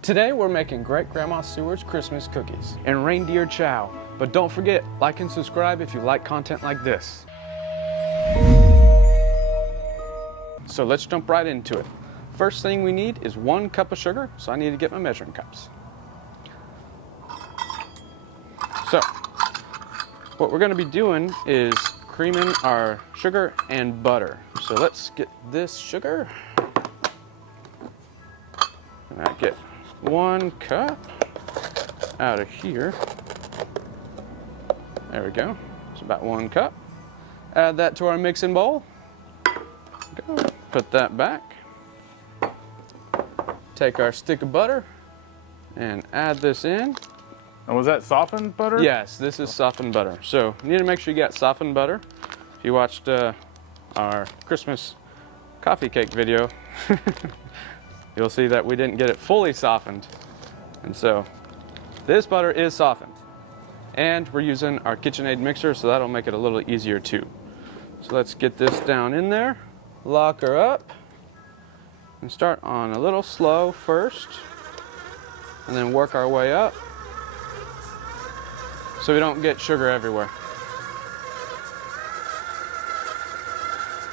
Today we're making Great Grandma Seward's Christmas cookies and reindeer chow. But don't forget, like and subscribe if you like content like this. So let's jump right into it. First thing we need is 1 cup of sugar, so I need to get my measuring cups. So, what we're going to be doing is creaming our sugar and butter. So let's get this sugar. And I get 1 cup out of here. There we go. It's about 1 cup. Add that to our mixing bowl. Go. Put that back. Take our stick of butter and add this in. And was that softened butter? Yes, this is softened butter. So you need to make sure you got softened butter. If you watched our Christmas coffee cake video, you'll see that we didn't get it fully softened. And so this butter is softened. And we're using our KitchenAid mixer, so that'll make it a little easier too. So let's get this down in there, lock her up, and start on a little slow first, and then work our way up so we don't get sugar everywhere.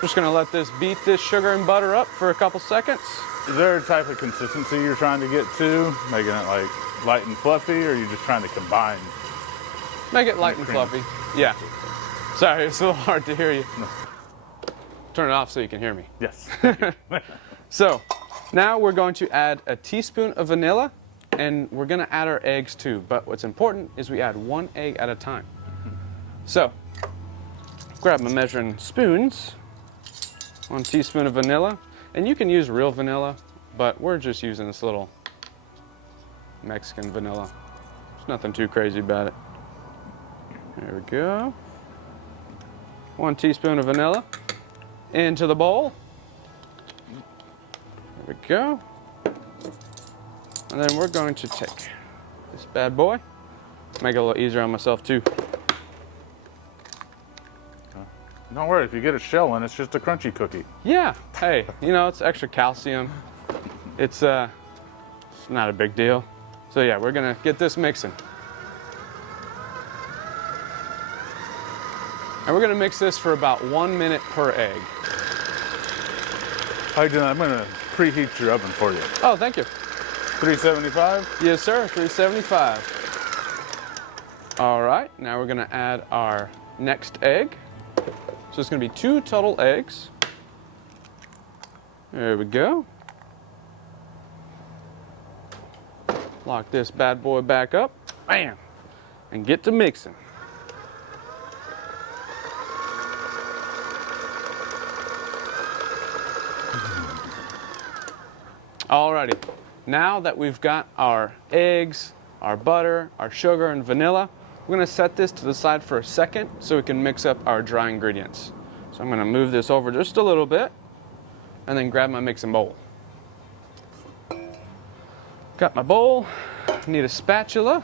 Just gonna let this beat this sugar and butter up for a couple seconds. Is there a type of consistency you're trying to get to? Making it like light and fluffy, or are you just trying to combine? Make it light and fluffy. Yeah. Sorry, it's a little hard to hear you. No. Turn it off so you can hear me. Yes. So, now we're going to add a teaspoon of vanilla, and we're gonna add our eggs too. But what's important is we add 1 egg at a time. So, grab my measuring spoons, 1 teaspoon of vanilla, and you can use real vanilla, but we're just using this little Mexican vanilla. There's nothing too crazy about it. There we go. 1 teaspoon of vanilla into the bowl. There we go. And then we're going to take this bad boy, make it a little easier on myself too. Don't worry, if you get a shell in, it's just a crunchy cookie. Yeah, hey, you know, it's extra calcium. It's not a big deal. So yeah, we're gonna get this mixing. And we're gonna mix this for about 1 minute per egg. How you doing? I'm gonna preheat your oven for you. Oh, thank you. 375? Yes, sir, 375. All right, now we're gonna add our next egg. So it's gonna be 2 total eggs. There we go. Lock this bad boy back up, bam, and get to mixing. Alrighty, now that we've got our eggs, our butter, our sugar, and vanilla, we're gonna set this to the side for a second so we can mix up our dry ingredients. So I'm gonna move this over just a little bit and then grab my mixing bowl. Got my bowl, need a spatula.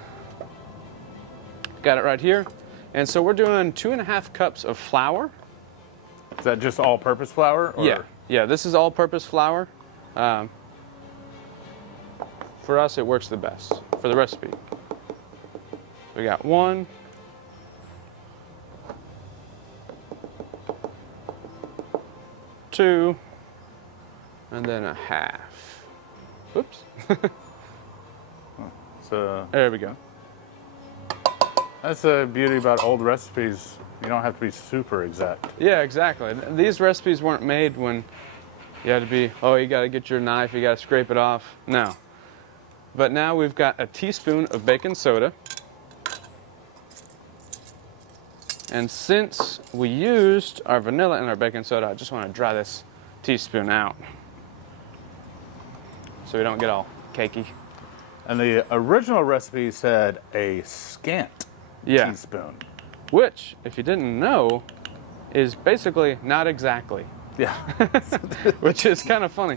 Got it right here. And so we're doing 2.5 cups of flour. Is that just all-purpose flour? Or? Yeah, this is all-purpose flour. For us, it works the best for the recipe. We got 1, 2, and then a half. Oops. So There we go. that's the beauty about old recipes. You don't have to be super exact. Yeah, exactly. These recipes weren't made when you had to be, oh, you got to get your knife, you got to scrape it off. No. But now we've got a teaspoon of baking soda. And since we used our vanilla in our baking soda, I just want to dry this teaspoon out so we don't get all cakey. And the original recipe said a scant teaspoon. Which, if you didn't know, is basically not exactly. Yeah. Which is kind of funny.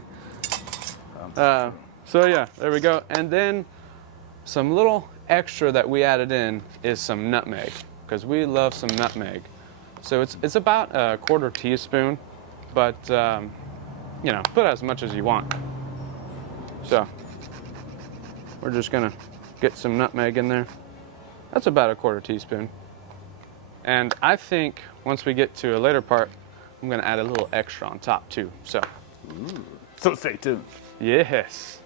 So yeah, there we go. And then some little extra that we added in is some nutmeg, because we love some nutmeg. So it's about a 1/4 teaspoon, but you know, put as much as you want. So we're just gonna get some nutmeg in there. That's about a 1/4 teaspoon. And I think once we get to a later part, I'm gonna add a little extra on top too. So stay tuned. yes.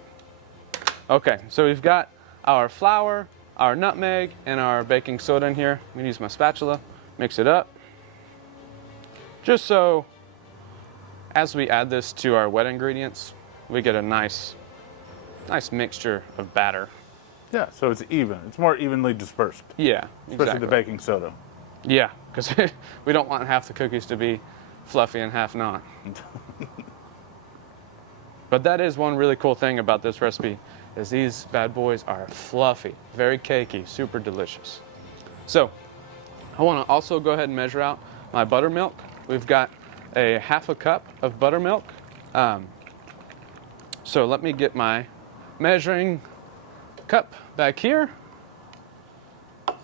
Okay, so we've got our flour, our nutmeg, and our baking soda in here. I'm gonna use my spatula, mix it up. Just so as we add this to our wet ingredients, we get a nice mixture of batter. Yeah, so it's even. It's more evenly dispersed. Yeah, Especially the baking soda. Yeah, because we don't want half the cookies to be fluffy and half not. But that is one really cool thing about this recipe, is these bad boys are fluffy, very cakey, super delicious. So I want to also go ahead and measure out my buttermilk. We've got a 1/2 cup of buttermilk. So let me get my measuring cup back here.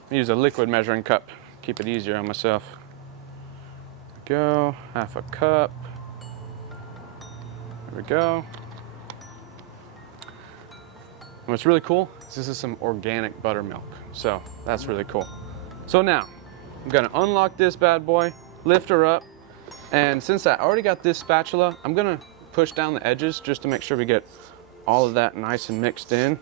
Use a liquid measuring cup, keep it easier on myself. Go, 1/2 cup. There we go. And what's really cool is this is some organic buttermilk. So that's really cool. So now I'm gonna unlock this bad boy, lift her up. And since I already got this spatula, I'm gonna push down the edges just to make sure we get all of that nice and mixed in.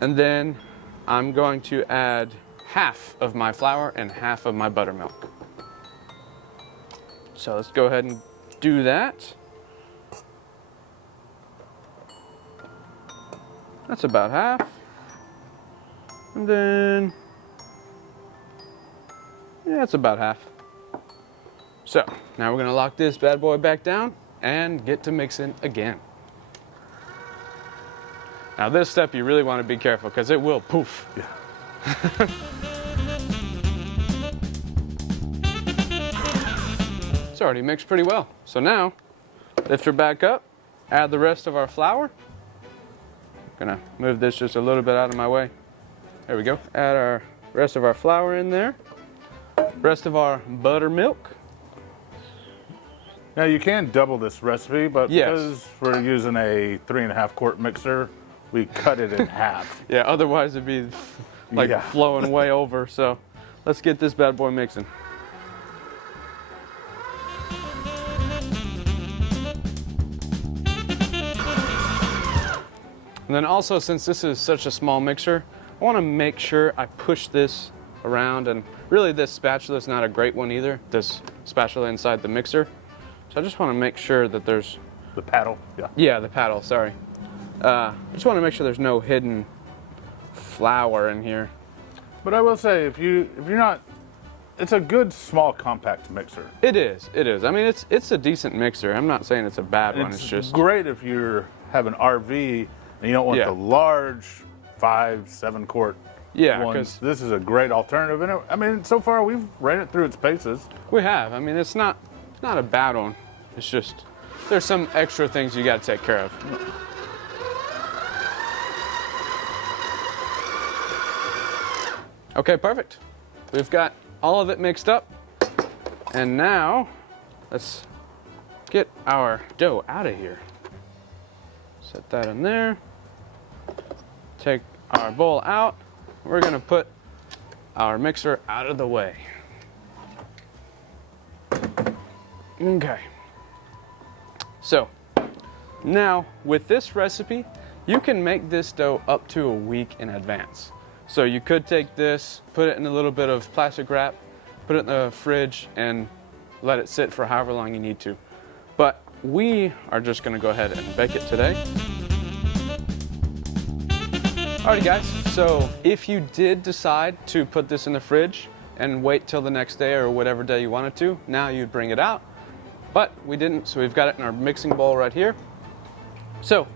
And then I'm going to add 1/2 of my flour and 1/2 of my buttermilk. So let's go ahead and do that. That's about 1/2. And then, yeah, that's about 1/2. So now we're gonna lock this bad boy back down and get to mixing again. Now this step you really want to be careful because it will poof. Yeah. It's already mixed pretty well. So now, lift her back up, add the rest of our flour. Gonna move this just a little bit out of my way. There we go. Add our rest of our flour in there. Rest of our buttermilk. Now you can double this recipe, but yes, because we're using a 3.5 quart mixer, we cut it in half. Yeah, otherwise it'd be like flowing way over. So let's get this bad boy mixing. And then also, since this is such a small mixer, I want to make sure I push this around. And really this spatula is not a great one either, this spatula inside the mixer. So I just want to make sure that there's... The paddle, yeah. Yeah, the paddle, sorry. I just want to make sure there's no hidden flour in here. But I will say, if you're not, it's a good small compact mixer. It is. I mean, it's a decent mixer. I'm not saying it's a bad one. It's just great if you have an RV and you don't want the large 5-7 quart ones. This is a great alternative. And I mean, so far we've ran it through its paces. We have. I mean, it's not a bad one. It's just there's some extra things you got to take care of. Okay, perfect. We've got all of it mixed up. And now let's get our dough out of here. Set that in there. Take our bowl out. We're gonna put our mixer out of the way. Okay. So now with this recipe, you can make this dough up to a week in advance. So you could take this, put it in a little bit of plastic wrap, put it in the fridge and let it sit for however long you need to. But we are just gonna go ahead and bake it today. Alrighty guys, so if you did decide to put this in the fridge and wait till the next day or whatever day you wanted to, now you'd bring it out. But we didn't, so we've got it in our mixing bowl right here. So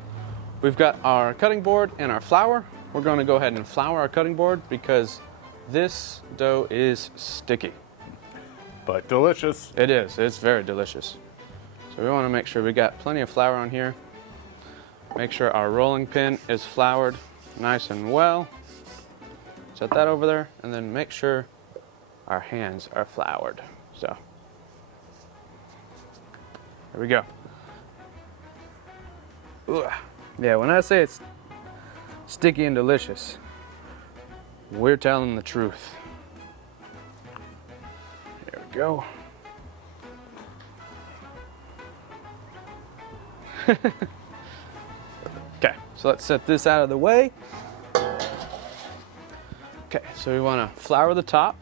we've got our cutting board and our flour. We're going to go ahead and flour our cutting board because this dough is sticky. But delicious. It is. It's very delicious. So we want to make sure we got plenty of flour on here. Make sure our rolling pin is floured nice and well. Set that over there and then make sure our hands are floured. So There we go. Ugh. Yeah, when I say it's sticky and delicious, we're telling the truth. There we go. Okay, so let's set this out of the way. Okay, so we want to flour the top.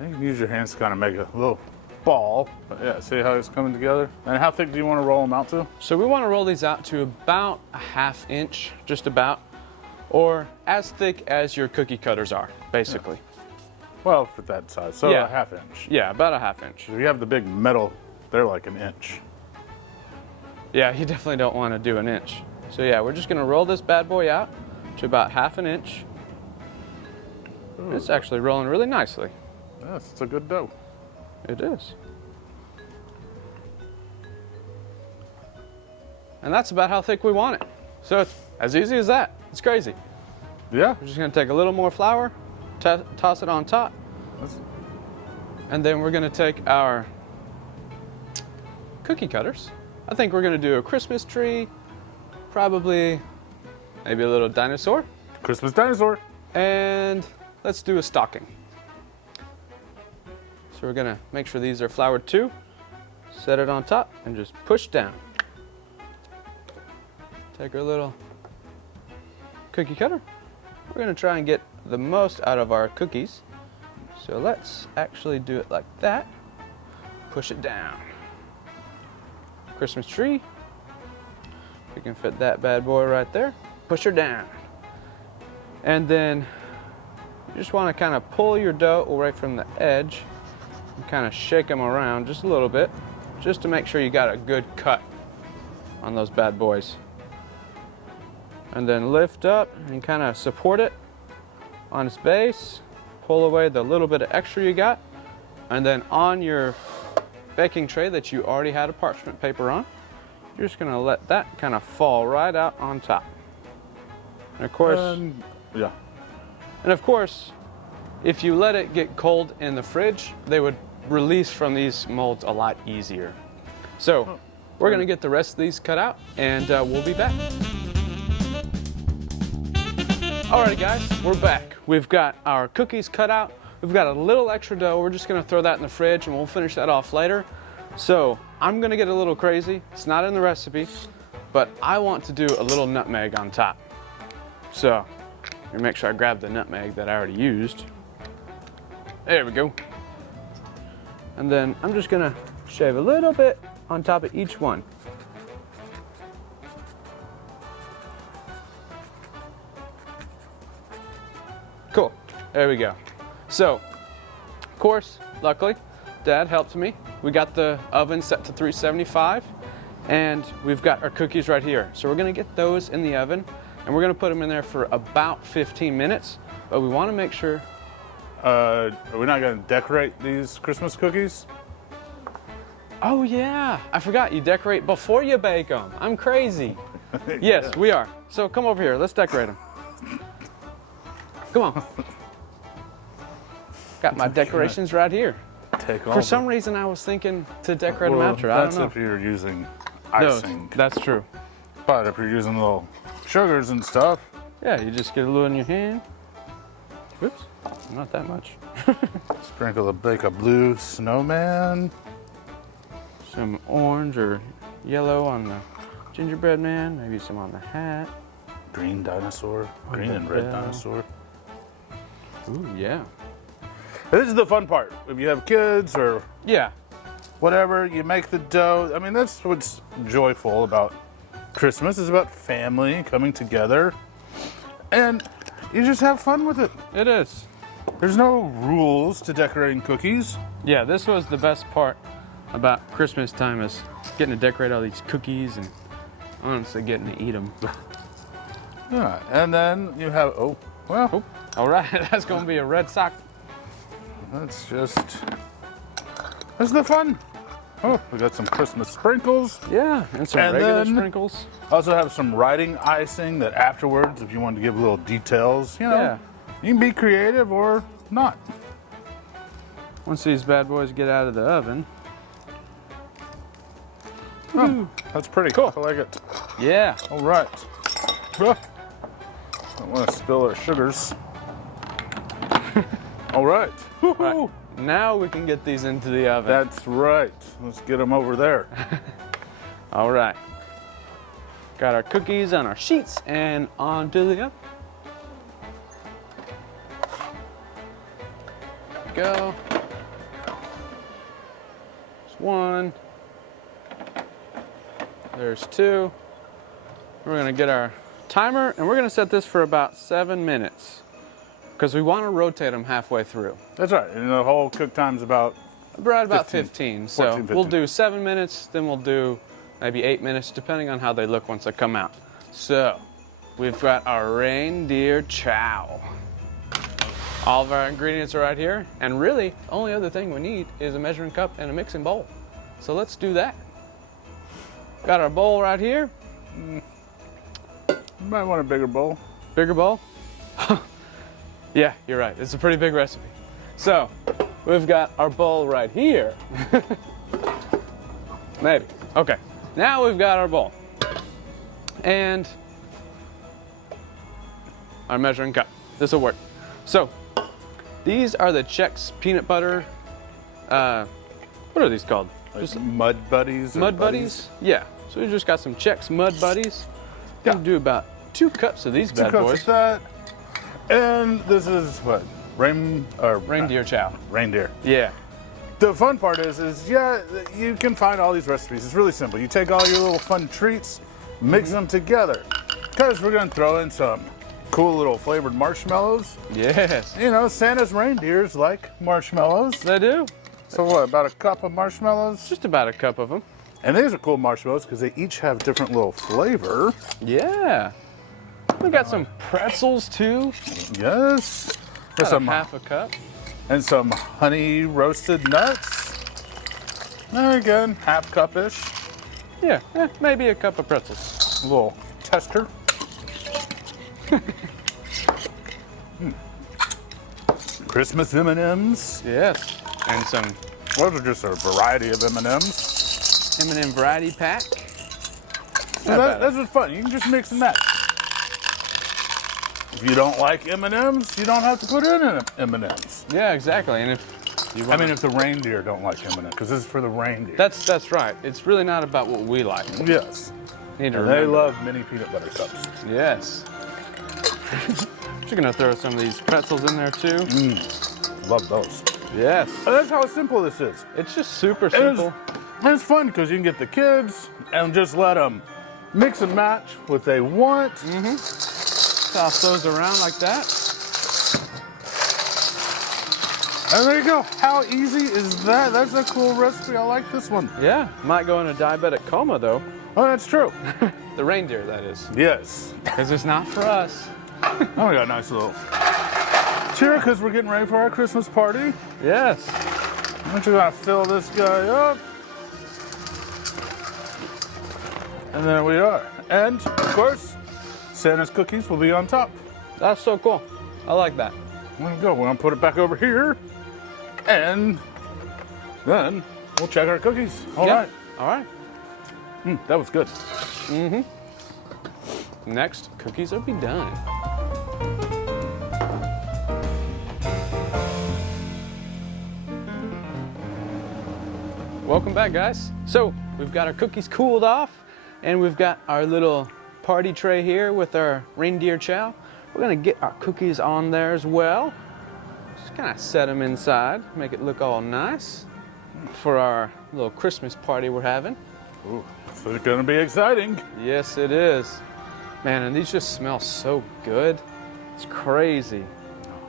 You can use your hands to kind of make a little ball. But yeah, see how it's coming together? And how thick do you want to roll them out to? So we want to roll these out to about a 1/2 inch, just about, or as thick as your cookie cutters are, basically. Yeah. Well, for that size, so yeah. a 1/2 inch. Yeah, about a 1/2 inch. If you have the big metal, they're like an inch. Yeah, you definitely don't want to do an inch. So yeah, we're just going to roll this bad boy out to about 1/2 inch. Ooh. It's actually rolling really nicely. Yes, it's a good dough. It is. And that's about how thick we want it. So it's as easy as that. It's crazy. Yeah. We're just going to take a little more flour, toss it on top. And then we're going to take our cookie cutters. I think we're going to do a Christmas tree, probably maybe a little dinosaur. Christmas dinosaur. And let's do a stocking. So we're gonna make sure these are floured too. Set it on top and just push down. Take our little cookie cutter. We're gonna try and get the most out of our cookies. So let's actually do it like that. Push it down. Christmas tree. We can fit that bad boy right there. Push her down. And then you just want to kind of pull your dough away from the edge and kind of shake them around just a little bit, just to make sure you got a good cut on those bad boys. And then lift up and kind of support it on its base. Pull away the little bit of extra you got. And then on your baking tray that you already had a parchment paper on, you're just going to let that kind of fall right out on top. And of course, yeah. And of course, if you let it get cold in the fridge, they would release from these molds a lot easier. So we're gonna get the rest of these cut out and we'll be back. Alrighty guys, we're back. We've got our cookies cut out. We've got a little extra dough. We're just gonna throw that in the fridge and we'll finish that off later. So I'm gonna get a little crazy. It's not in the recipe, but I want to do a little nutmeg on top. So let me make sure I grab the nutmeg that I already used. There we go. And then I'm just gonna shave a little bit on top of each one. Cool, there we go. So, of course, luckily, Dad helped me. We got the oven set to 375 and we've got our cookies right here. So we're gonna get those in the oven and we're gonna put them in there for about 15 minutes, but we wanna make sure. Are we not gonna decorate these Christmas cookies? Oh yeah, I forgot you decorate before you bake them. I'm crazy. Yes, yeah. We are. So come over here, let's decorate them. Come on. Got my decorations right here. For some reason I was thinking to decorate them after, I don't know. That's if you're using icing. No, that's true. But if you're using little sugars and stuff. Yeah, you just get a little in your hand. Oops, not that much. Sprinkle a bake a blue snowman. Some orange or yellow on the gingerbread man, maybe some on the hat. Green dinosaur, green and red dinosaur. Ooh, yeah. This is the fun part. If you have kids or whatever, you make the dough. I mean, that's what's joyful about Christmas, is about family coming together. And you just have fun with it. It is. There's no rules to decorating cookies. Yeah, this was the best part about Christmas time, is getting to decorate all these cookies and honestly getting to eat them. Yeah, and then you have, all right, that's gonna be a red sock. That's the fun. Oh, we got some Christmas sprinkles. Yeah, and some regular sprinkles. Also have some writing icing that afterwards, if you want to give little details, you know, you can be creative or not. Once these bad boys get out of the oven, Oh, that's pretty Cool. I like it. Yeah. All right. Don't want to spill our sugars. All right. Right. Now we can get these into the oven. That's right. Let's get them over there. All right. Got our cookies on our sheets and onto the oven. Go. There's one. There's two. We're gonna get our timer and we're gonna set this for about 7 minutes because we want to rotate them halfway through. That's right. And the whole cook time's about Right about 15. So 14, 15. we'll do 7 minutes, then we'll do maybe 8 minutes, depending on how they look once they come out. So we've got our reindeer chow. All of our ingredients are right here, and really, the only other thing we need is a measuring cup and a mixing bowl. So let's do that. Got our bowl right here. You might want a bigger bowl. Bigger bowl? Yeah, you're right. It's a pretty big recipe. So we've got our bowl right here. Maybe. Okay. Now we've got our bowl. And our measuring cup. This will work. So these are the Chex peanut butter. What are these called? Like Just Mud Buddies? Mud Buddies? Yeah. So we just got some Chex Mud Buddies. Gonna do about 2 cups of these 2 bad cups boys. of that. And this is what? Reindeer chow. Reindeer. Yeah. The fun part is yeah, you can find all these recipes. It's really simple. You take all your little fun treats, mix them together. Because we're gonna throw in some cool little flavored marshmallows. Yes. You know, Santa's reindeers like marshmallows. They do. So what, about a cup of marshmallows? Just about a cup of them. And these are cool marshmallows because they each have different little flavor. Yeah. We got some pretzels too. Yes. Got Some, half a cup. and some honey roasted nuts. And again, half cup-ish. Yeah, maybe a cup of pretzels. A little tester. Christmas M&Ms. Yes. And some Those are just a variety of M&Ms. M&M variety pack. So that's what's fun. You can just mix and match. If you don't like M&Ms, you don't have to put in M&Ms. Yeah, exactly. And if you I mean, if the reindeer don't like M&Ms, because this is for the reindeer. that's right. It's really not about what we like. Yes. Need to And they remember. love mini peanut butter cups. Yes. Just gonna throw some of these pretzels in there too. Love those. Yes. And that's how simple this is. It's just super And it's- simple. and it's fun because you can get the kids and just let them mix and match what they want. Toss those around like that. And there you go. How easy is that? That's a cool recipe. I like this one. Yeah. Might go in a diabetic coma though. Oh, that's true. The reindeer, that is. Yes. Because it's not for us. Oh, we got a nice little cheer because we're getting ready for our Christmas party. Yes. I'm just gonna fill this guy up. And there we are. And of course, Santa's cookies will be on top. That's so cool. I like that. There you go. We're gonna put it back over here. And then we'll check our cookies. All Yeah. right. All right. That was good. Next, cookies will be done. Welcome back, guys. So we've got our cookies cooled off and we've got our little party tray here with our reindeer chow. We're gonna get our cookies on there as well. Just kind of set them inside, make it look all nice for our little Christmas party we're having. Ooh, so it's gonna be exciting. Yes, it is. Man, and these just smell so good. It's crazy.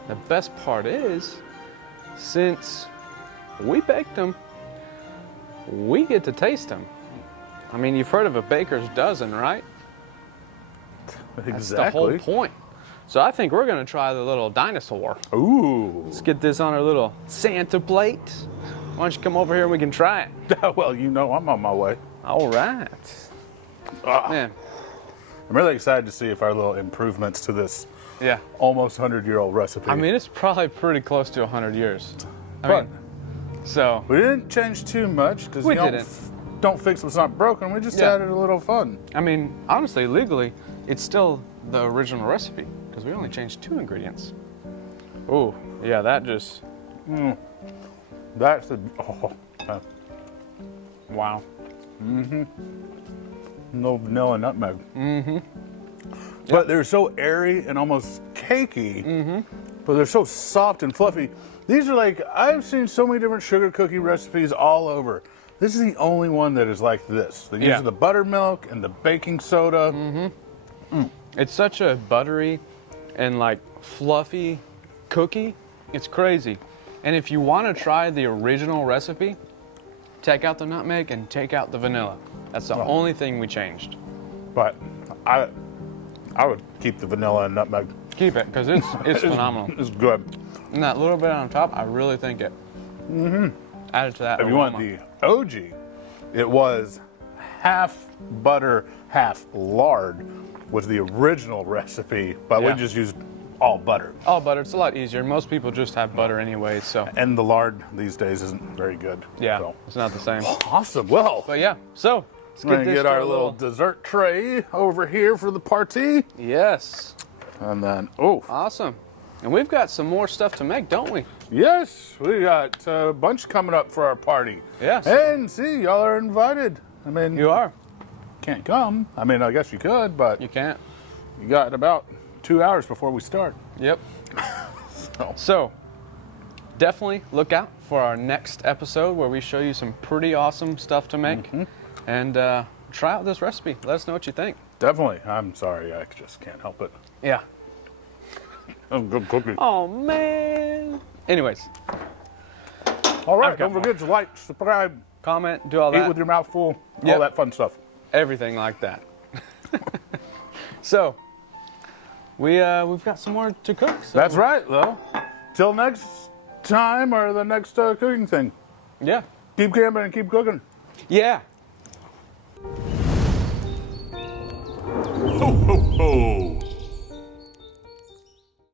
The best part is, since we baked them, we get to taste them. I mean, you've heard of a baker's dozen, right? That's the whole point. So I think we're gonna try the little dinosaur. Ooh. Let's get this on our little Santa plate. Why don't you come over here and we can try it? Well, you know I'm on my way. All right. Man, I'm really excited to see if our little improvements to this yeah. almost 100-year-old recipe. I mean, it's probably pretty close to 100 years. I But mean, so we didn't change too much because We you don't didn't. don't fix what's not broken. We just added a little fun. I mean, honestly, legally, it's still the original recipe because we only changed 2 ingredients. Oh, yeah, that just. That's the. Wow. No vanilla nutmeg. But they're so airy and almost cakey. But they're so soft and fluffy. These are like, I've seen so many different sugar cookie recipes all over. This is the only one that is like this. They use the buttermilk and the baking soda. It's such a buttery and like fluffy cookie. It's crazy. And if you want to try the original recipe, take out the nutmeg and take out the vanilla. That's the only thing we changed. But I would keep the vanilla and nutmeg. Keep it, because it's phenomenal. It's good. And that little bit on top, I really think it added to that If aroma. you want the OG, it was half butter, half lard was the original recipe, but we just used all butter. All butter, it's a lot easier. Most people just have butter anyway, so. And the lard these days isn't very good. Yeah, so. it's not the same. Awesome. Well, But yeah, so let's we're get going this to get to our a little dessert tray over here for the party. Yes. And then, Awesome. And we've got some more stuff to make, don't we? yes, we got a bunch coming up for our party. Yes. And see, y'all are invited. I mean, You are. can't come. I mean, I guess you could, but You can't. you got about 2 hours before we start. Yep. So, definitely look out for our next episode where we show you some pretty awesome stuff to make. And try out this recipe. Let us know what you think. Definitely. I'm sorry, I just can't help it. Yeah. I'm good cookie. Oh, man. Anyways, All right, I've got don't forget to like, subscribe, comment, do all eat that. with your mouth full, Yep. all that fun stuff. Everything like that. So, we've got some more to cook. So. That's right, though. Till next time or the next cooking thing. Yeah. Keep camping and keep cooking. Yeah. Ho, ho, ho.